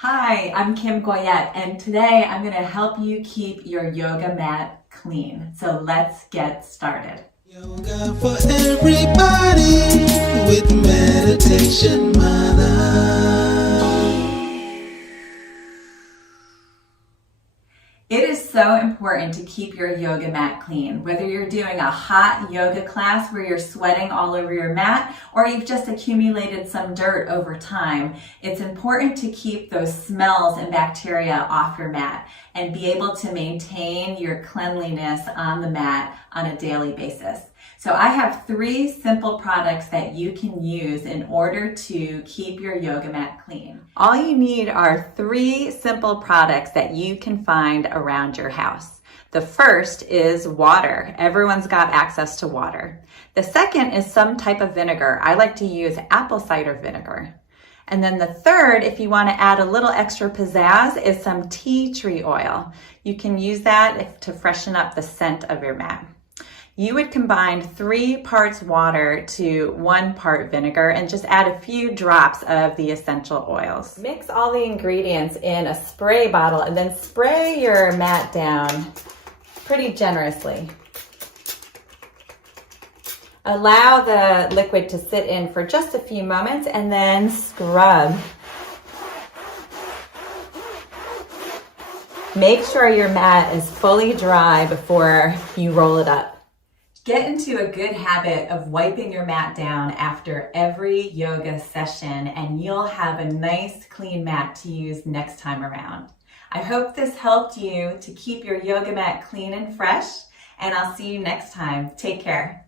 Hi, I'm Kim Goyette, and today I'm going to help you keep your yoga mat clean. So let's get started. Yoga for everybody with meditation mother. It is so important to keep your yoga mat clean. Whether you're doing a hot yoga class where you're sweating all over your mat or you've just accumulated some dirt over time, it's important to keep those smells and bacteria off your mat and be able to maintain your cleanliness on the mat on a daily basis. So I have 3 simple products that you can use in order to keep your yoga mat clean. All you need are 3 simple products that you can find around your house. The first is water. Everyone's got access to water. The second is some type of vinegar. I like to use apple cider vinegar. And then the third, if you want to add a little extra pizzazz, is some tea tree oil. You can use that to freshen up the scent of your mat. You would combine 3 parts water to 1 part vinegar and just add a few drops of the essential oils. Mix all the ingredients in a spray bottle and then spray your mat down pretty generously. Allow the liquid to sit in for just a few moments and then scrub. Make sure your mat is fully dry before you roll it up. Get into a good habit of wiping your mat down after every yoga session, and you'll have a nice clean mat to use next time around. I hope this helped you to keep your yoga mat clean and fresh, and I'll see you next time. Take care.